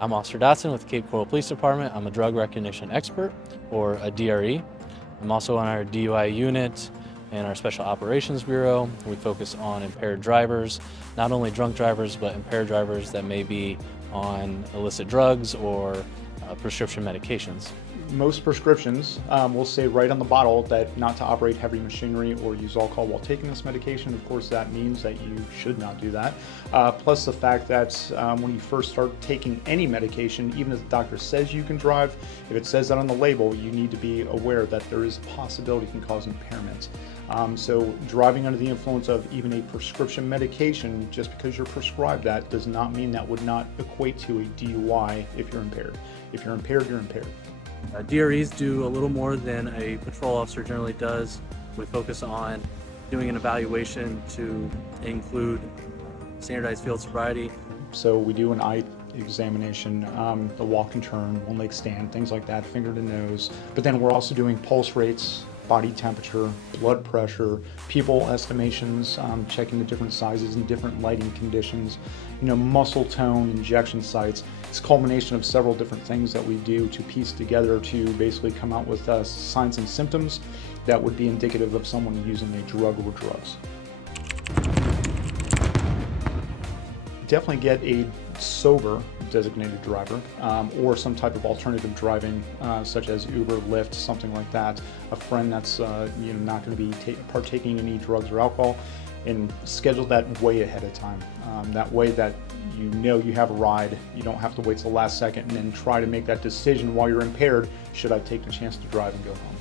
I'm Officer Dotson with the Cape Coral Police Department. I'm a drug recognition expert, or a DRE. I'm also on our DUI unit and our Special Operations Bureau. We focus on impaired drivers, not only drunk drivers, but impaired drivers that may be on illicit drugs or prescription medications. Most prescriptions will say right on the bottle that not to operate heavy machinery or use alcohol while taking this medication. Of course, that means that you should not do that. Plus the fact that when you first start taking any medication, even if the doctor says you can drive, if it says that on the label, you need to be aware that there is a possibility it can cause impairment. So driving under the influence of even a prescription medication, just because you're prescribed that, does not mean that would not equate to a DUI if you're impaired. If you're impaired, you're impaired. DREs do a little more than a patrol officer generally does. We focus on doing an evaluation to include standardized field sobriety. So we do an eye examination, the walk and turn, one leg stand, things like that, finger to nose. But then we're also doing pulse rates, body temperature, blood pressure, pupil estimations, checking the different sizes and different lighting conditions, muscle tone, injection sites. It's a culmination of several different things that we do to piece together to basically come out with signs and symptoms that would be indicative of someone using a drug or drugs. Definitely get a sober designated driver or some type of alternative driving such as Uber, Lyft, something like that. A friend that's not going to be partaking in any drugs or alcohol, and schedule that way ahead of time. That way that you have a ride, you don't have to wait till the last second and then try to make that decision while you're impaired, should I take the chance to drive and go home.